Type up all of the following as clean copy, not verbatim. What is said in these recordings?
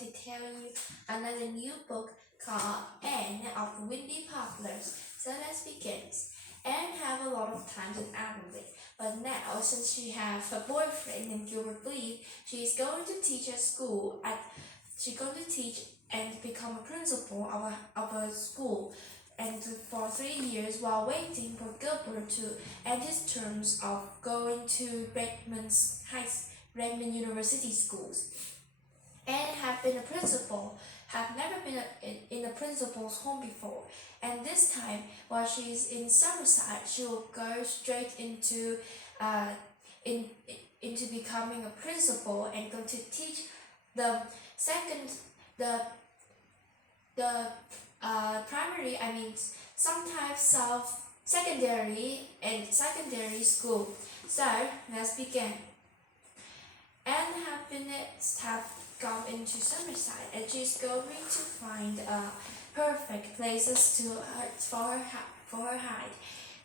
to tell you another new book called Anne of the Windy Poplars. So let's begin. Anne have a lot of time in Avonlea, but now since she has a boyfriend named Gilbert Blythe, she is going to teach at school. She's going to teach and become a principal of a school, and for 3 years while waiting for Gilbert to end his terms of going to Redmond University schools. Anne have been a principal, have never been in a principal's home before, and this time while she's in Summerside, she will go straight into becoming a principal and go to teach the primary, some types of secondary school. So let's begin. Anne have gone into Summerside, and she's going to find perfect places for her hide.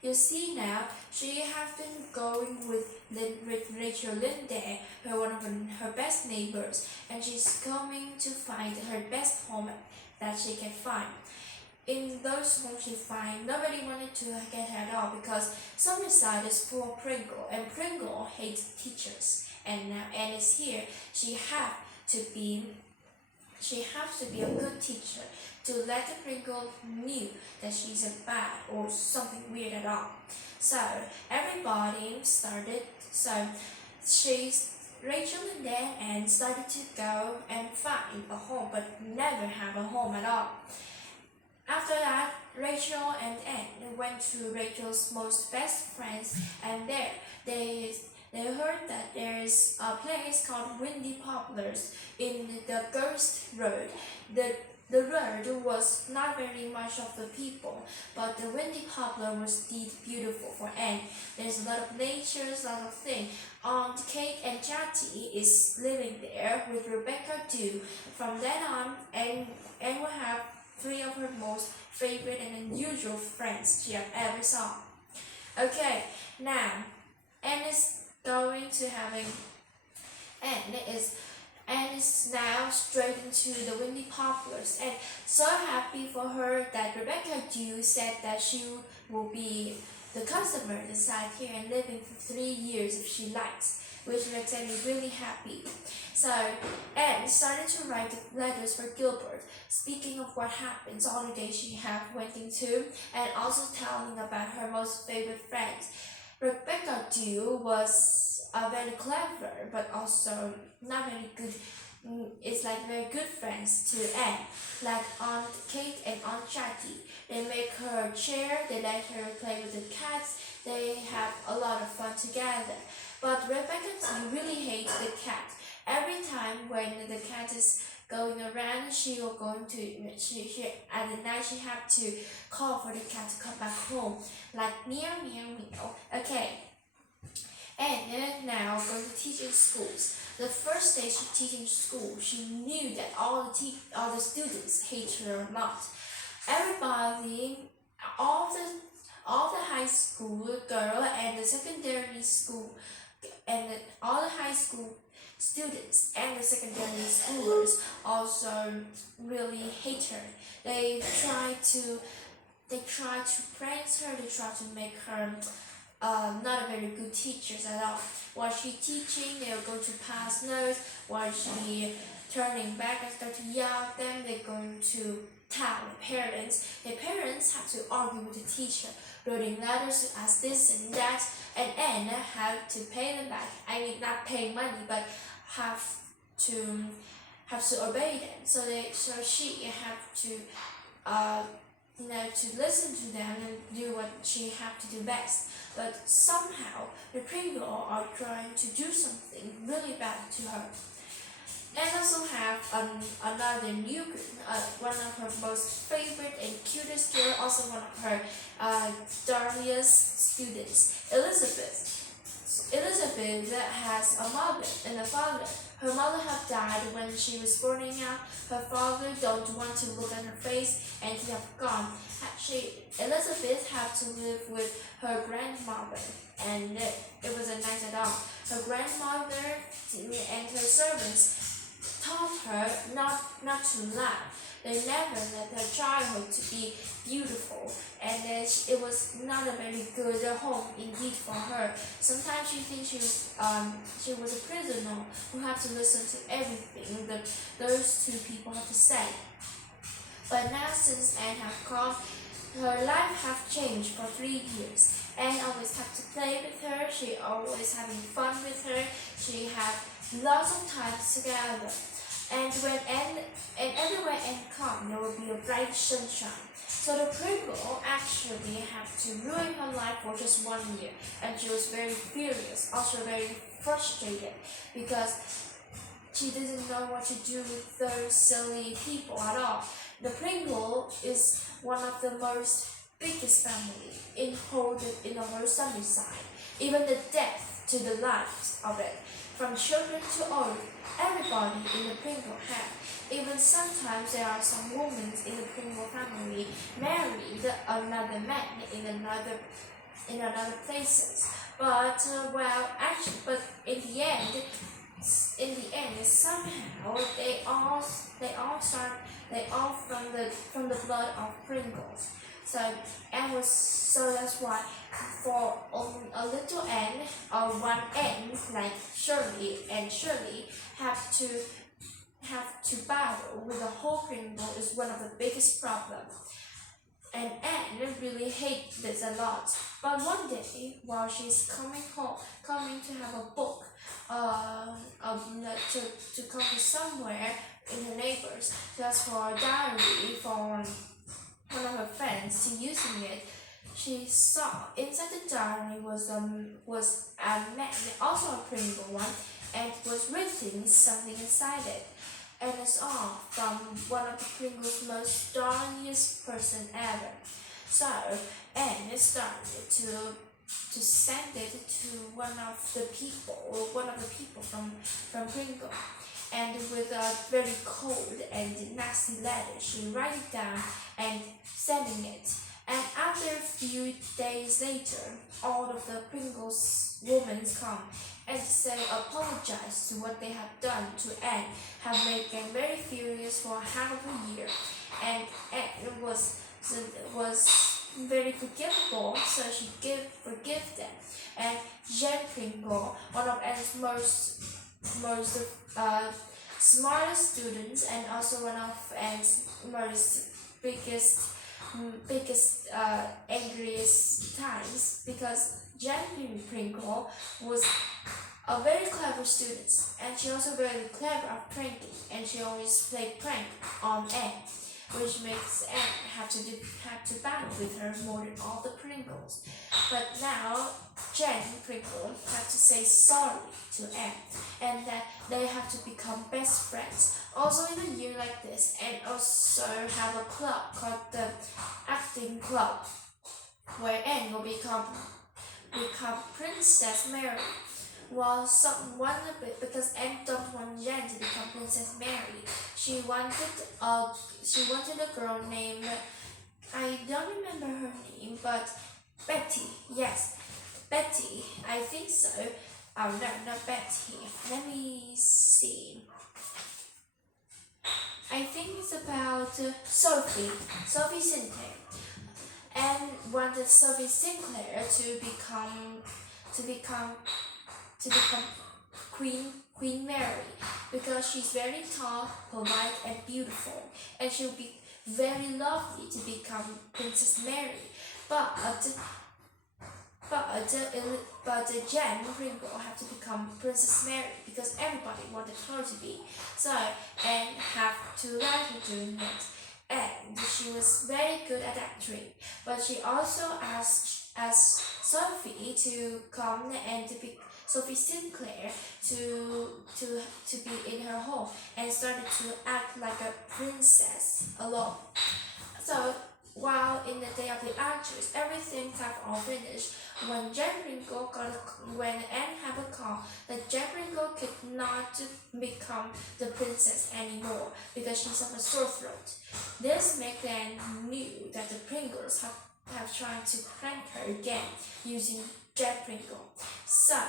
You see now, she has been going with Rachel Lynde, one of her best neighbors, and she's coming to find her best home that she can find. In those homes she find, nobody wanted to get her at all because Summerside is full of Pringle, and Pringle hates teachers. And now Anne is here. She has to be a good teacher to let the Pringle knew that she's a bad or something weird at all. So everybody started. So Rachel and Anne started to go and find a home, but never have a home at all. After that, Rachel and Anne went to Rachel's most best friends, and there they heard that there's a place called Windy Poplars in the Ghost Road. The road was not very much of the people, but the Windy Poplar was indeed beautiful for Anne. There's a lot of nature, a lot of things. Aunt Kate and Chatty is living there with Rebecca too. From then on, Anne will have 3 of her most favorite and unusual friends she have ever saw. Okay, now Anne is going to Anne is now straight into the Windy Poplars, and so happy for her that Rebecca Dew said that she will be the customer inside here and living for 3 years if she likes, which makes Anne really happy. So Anne started to write letters for Gilbert, speaking of what happens all the days she went into, and also telling about her most favorite friends. Rebecca Dew was very clever, but also not very good. It's like very good friends to Anne, like Aunt Kate and Aunt Chatty. They make her a chair, they let her play with the cats, they have a lot of fun together. But Rebecca Dew really hates the cat. Every time when the cat is going around, at the night she have to call for the cat to come back home, like meow meow meow. Okay, and now going to teach in schools. The first day she teaching school, she knew that all the students hate her a lot. Everybody, all the high school girl and the secondary school, and all the high school students and the secondary schoolers also really hate her. They try to prank her. They try to make her not a very good teacher at all. While she teaching, they are going to pass notes. While she turning back and start to yell at them, they're going to tell the parents. The parents have to argue with the teacher, writing letters to ask this and that, and Anne have to pay them back. Not pay money, but have to obey them. So she have to to listen to them and do what she have to do best. But somehow the Pringle are trying to do something really bad to her. And also have another new one of her most favorite and cutest girl, also one of her darlingest students, Elizabeth. Elizabeth has a mother and a father. Her mother had died when she was born out. Her father don't want to look at her face, and he have gone. Elizabeth had to live with her grandmother, and it wasn't nice at all. Her grandmother and her servants taught her not to laugh. They never let her childhood to be beautiful, and it was not a very good home indeed for her. Sometimes she thinks she was a prisoner who had to listen to everything that those two people had to say. But now since Anne have come, her life have changed for 3 years. Anne always have to play with her. She always having fun with her. She have lots of time together. And everywhere Anne come, there will be a bright sunshine. So the Pringle actually have to ruin her life for just 1 year, and she was very furious, also very frustrated, because she didn't know what to do with those silly people at all. The Pringle is one of the most biggest family in the whole Sunnyside. Even the death to the lives of it, from children to old, everybody in the Pringle have. Even sometimes there are some women in the Pringle family married another man in another places. But in the end, somehow they all from the blood of Pringles. So that's why for a little N or one N like Shirley have to battle with the whole Pringle is one of the biggest problems. And Anne really hates this a lot. But one day, while she's coming to have a book, to come to somewhere in her neighbors, just for a diary for one of her friends to using it, she saw inside the diary was a man, also a Pringle one, and was written something inside it. And it's all from one of the Pringle's most darlingest person ever. So Anne started to send it to one of the people from Pringle. And with a very cold and nasty letter, she write it down and sending it. And after a few days later, all of the Pringles women come and say apologize to what they have done to Anne, have made them very furious for half of a year, and Anne was very forgivable, so she forgive them. And Jean Pringle, one of Anne's most smartest students, and also one of Anne's most biggest angriest times, because Jean Pringle was a very clever student, and she also very clever at pranking, and she always played prank on Anne, which makes Anne have to battle with her more than all the Pringles. But now Jean Pringle have to say sorry to Anne, and that they have to become best friends. Also in a year like this, and also have a club called the Acting Club, where Anne will become Princess Mary. Well, because Anne don't want Jean to become Princess Mary, she wanted a girl named, I don't remember her name, but Betty. Yes, Betty. I think so. Oh no, not Betty. Let me see. I think it's about Sophie Sinclair. Anne wanted Sophie Sinclair to become Queen Mary, because she's very tall, polite, and beautiful, and she'll be very lovely to become Princess Mary. But Jean Pringle had to become Princess Mary because everybody wanted her to be. So Anne had to let her doing it. And she was very good at acting, but she also asked Sophie to come and to be Sophie Sinclair to be in her home, and started to act like a princess alone. So while in the day of the actors, everything have all finished. When Anne had a call that Jean Pringle could not become the princess anymore because she suffered sore throat. This made Anne knew that the Pringles have tried to prank her again using Jack Pringle. So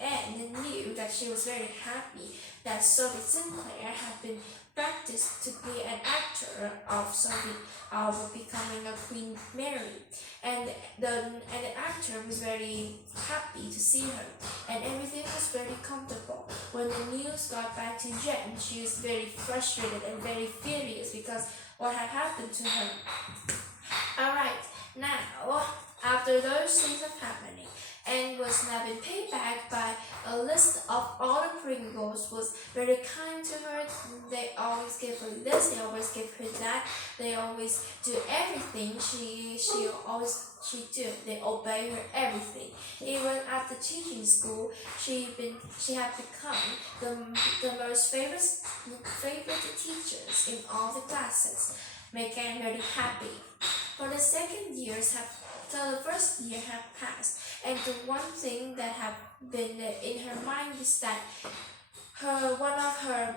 Anne knew that she was very happy that Sophie Sinclair had been practiced to be an actor of Sophie of becoming a Queen Mary, and the actor was very happy to see her, and everything was very comfortable. When the news got back to Jen, she was very frustrated and very furious because what had happened to her. Alright, now after those things have happening, and was now been paid back by a list of all the Pringles was very kind to her. They always give her this, they always give her that, they always do everything she do. They obey her everything. Even at the teaching school, she had become the most favorite teachers in all the classes, making her very happy. For the second years have so the first year had passed, and the one thing that had been in her mind is that one of her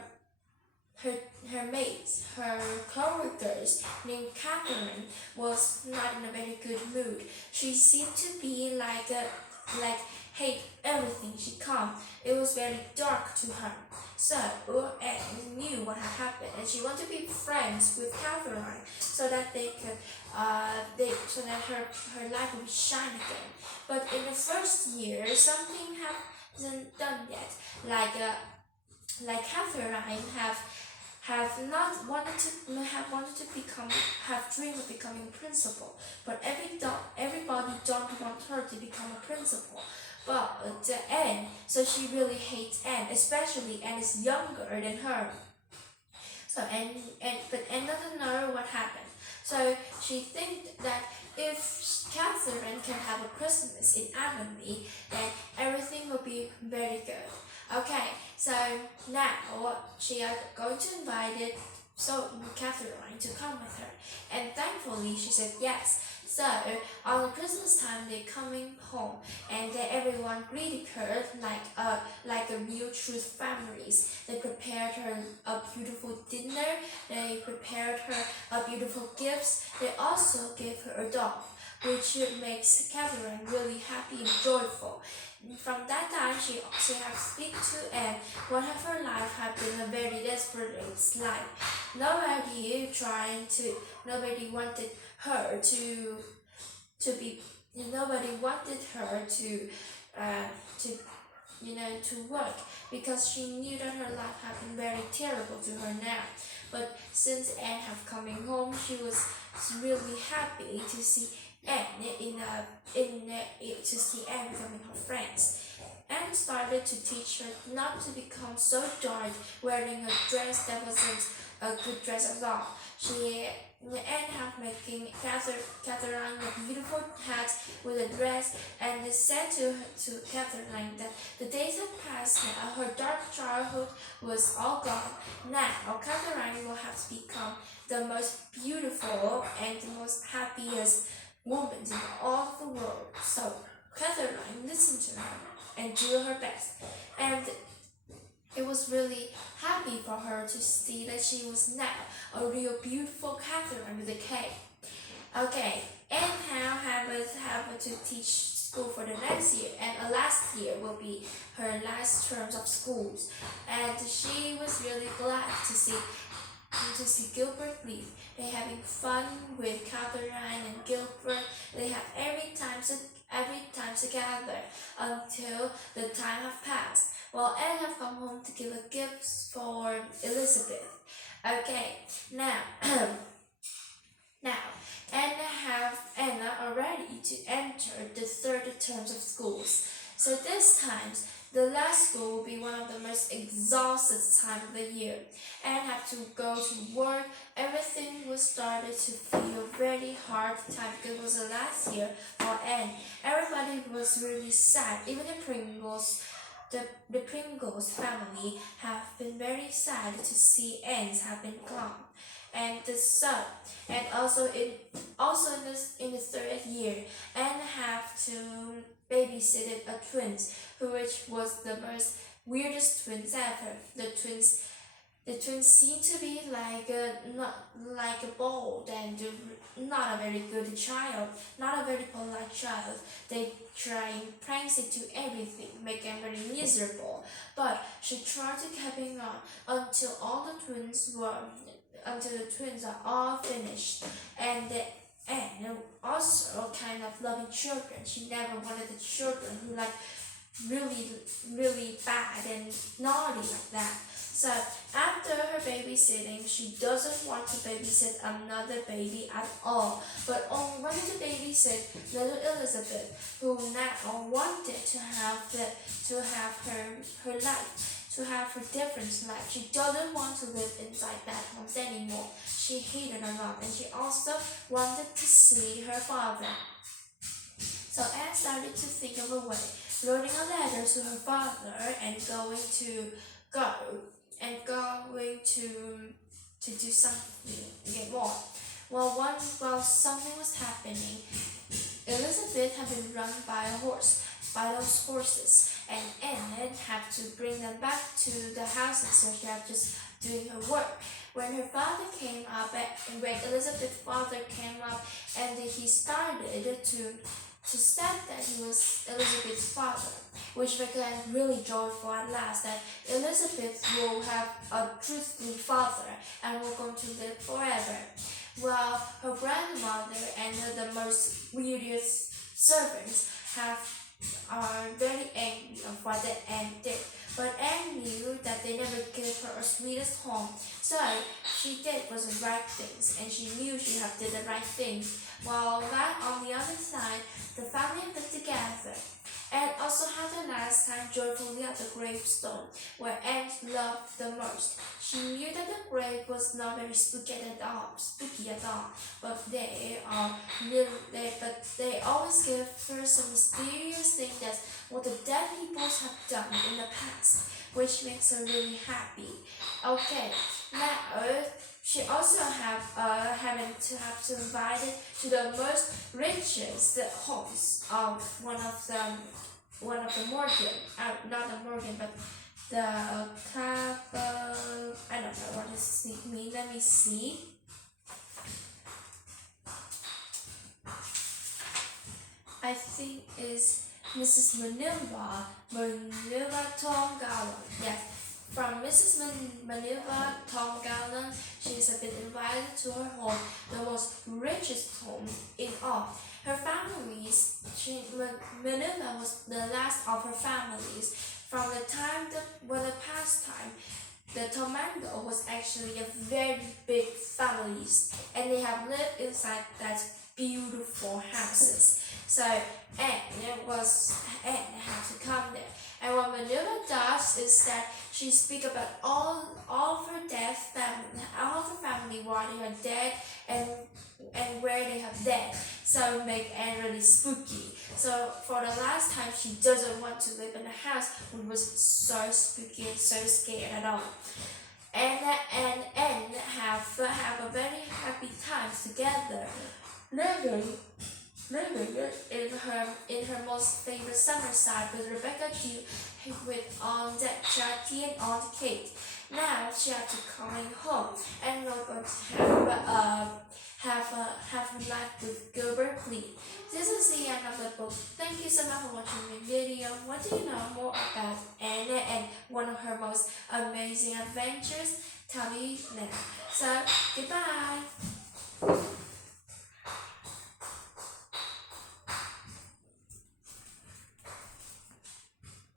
mates, her co-workers named Catherine, was not in a very good mood. She seemed to be like hate everything she come. It was very dark to her. So Anne knew what had happened, and she wanted to be friends with Catherine so that they could so that her life would shine again. But in the first year, something hasn't done yet. Like Catherine have not wanted to have dreamed of becoming principal, but everybody don't want her to become a principal. But Anne, so she really hates Anne, especially Anne is younger than her. So but Anne doesn't know what happened. So she thinks that if Catherine can have a Christmas in Avonlea, then everything will be very good. Okay, so now she is going to invite Catherine to come with her, and thankfully she said yes. So on Christmas time they're coming home, and everyone greeted her like a real true families. They prepared her a beautiful dinner. They prepared her a beautiful gifts. They also gave her a doll, which makes Catherine really happy and joyful. From that time, she has speak to Anne. What of her life had been a very desperate life. Nobody wanted her to work because she knew that her life had been very terrible to her now. But since Anne have coming home, she was really happy to see Anne to see Anne becoming her friends. Anne started to teach her not to become so dark, wearing a dress that wasn't a good dress at all. Anne had making Catherine a beautiful hat with a dress, and said to Catherine that the days had passed now, her dark childhood was all gone. Now Catherine will have become the most beautiful and the most happiest woman in all the world. So Catherine listened to her and do her best, and it was really happy for her to see that she was now a real beautiful Catherine with a K. Okay, and now have to teach school for the next year, and last year will be her last terms of schools, and she was really glad to see Gilbert leave. They're having fun with Catherine and Gilbert. They have every time together until the time have passed. Well, Anne have come home to give a gift for Elizabeth. Okay, now Anna are ready to enter the third terms of schools. So this time, the last school will be one of the most exhausted time of the year. Anne had to go to work. Everything was started to feel very hard time because it was the last year for Anne. Everybody was really sad. Even the Pringles. The Pringles family have been very sad to see Anne's have been gone, and also in the third year, Anne have to babysit a twins, which was the most weirdest twins ever. The twins The twins seem to be not like a bold and not a very good child, not a very polite child. They trying pranks into everything, make them very miserable. But she tried to keeping on until all the twins were until the twins are all finished, and also kind of loving children. She never wanted the children who like really bad and naughty like that. So after her babysitting, she doesn't want to babysit another baby at all, but only wanted to babysit little Elizabeth, who now wanted to have her life, to have her different life. She doesn't want to live inside that house anymore. She hated a lot, and she also wanted to see her father. So Anne started to think of a way, writing a letter to her father and going to do something more. While something was happening, Elizabeth had been run by those horses, and Anne had to bring them back to the house, so she had just doing her work. When her father came up, and when Elizabeth's father came up, and he started to said that he was Elizabeth's father, which made her really joyful at last that Elizabeth will have a truthful father and will going to live forever. While her grandmother and the most weirdest servants are very angry of what the Anne did. But Anne knew that they never gave her a sweetest home, so she did was the right things, and she knew she had did the right things. While that on the other side, the family lived together, and also had the last time joyfully at the gravestone, where Anne loved the most. She knew that the grave was not very spooky at all, but they always give her some mysterious thing that what the dead people have done in the past, which makes her really happy. Okay, now she also having to have to invite it to the most richest homes of one of the Morgan, not the Morgan, but the I don't know what does it mean. Let me see. I think is Mrs. Manila Tom Garland. Yes, from Mrs. Manila Tom Garland, she has been invited to her home, the most richest home in all. Her families, Manila was the last of her families. From the time the past time, the Tomato was actually a very big family, and they have lived inside that beautiful houses. So Anne had to come there. And what Manila does is that she speaks about all of her all of her family, why they are dead and where they have dead. So make Anne really spooky. So for the last time, she doesn't want to live in a house which was so spooky and so scared at all. And have a very happy time together, living in her most favorite summerside with Rebecca Dew, with Aunt Chatty and Aunt Kate. Now she had to coming home, and we're going to have her life with Gilbert Blythe. This is the end of the book. Thank you so much for watching my video. Want to know more about Anna and one of her most amazing adventures? Tell me now. So goodbye.